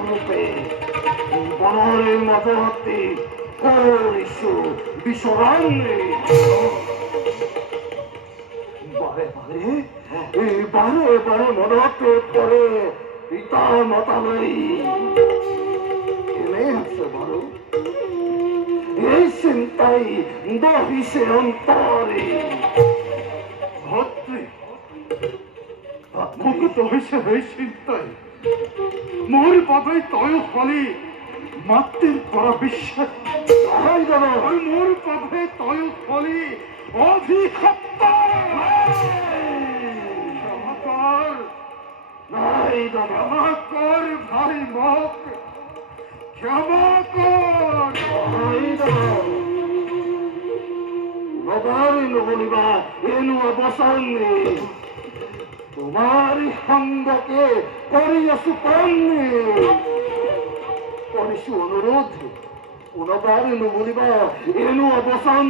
রূপে বনের মধ্যবর্তী পরিশু বিশ্বরান্নে বারে বারে মনোহতে করে পিতা মাতালই এনে আছে বড় এই চিন্তাই দহিসে অন্তরে ভাতৃ মুখ দহিসে এই চিন্তাই মোর বাবাই তয় ফলে মাতৃর করা বিশ্বাস মোর বাবাই তয় ফলে অভিশপ্ত ক্ষমা কর ভাই মক ক্ষমা কর বলিবা এনু অবসর নেই তোমার সঙ্গকে করিয়াছু পণ্যে করিছু অনুরোধ পুনবার এনু বলিবা এনু অবসন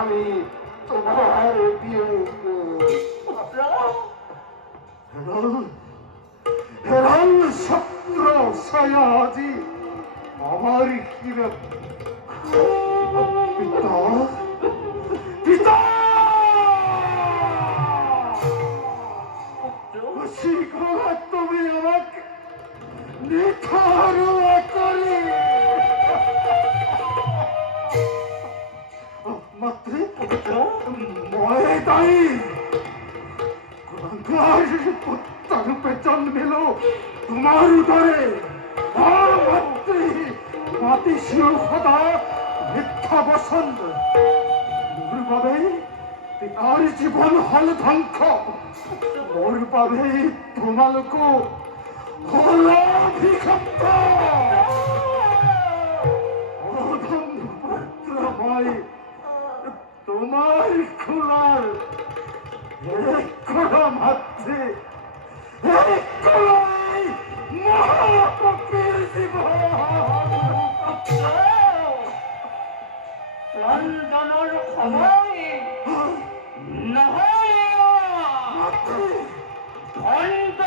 আমি তোমার হেরাল সত্র সায়াজি আমার কিরে পিতা পিতা শীঘ্র তুমি আমাকে নিখারুয়া করে মাত্র ময়দাই পুত্ররূপে জন্মেল তোমার উদরে মাতি শির সদা মিথ্যা বসন্ত মোর বাবে পিতার জীবন হল ধ্বংস মোর বাবে তোমালোক হল অভিশপ্ত পুত্রময় তোমার খোলার মাত্রে মহাপকের জীবন চন্দনের সময় নহয় খণ্ড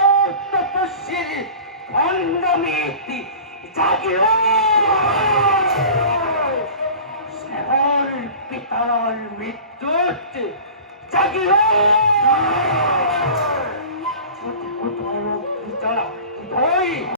তপস্বীর খণ্ডমিতি জাগিও স্নেহর পিতার মৃত্যুত জাগিও বিচারা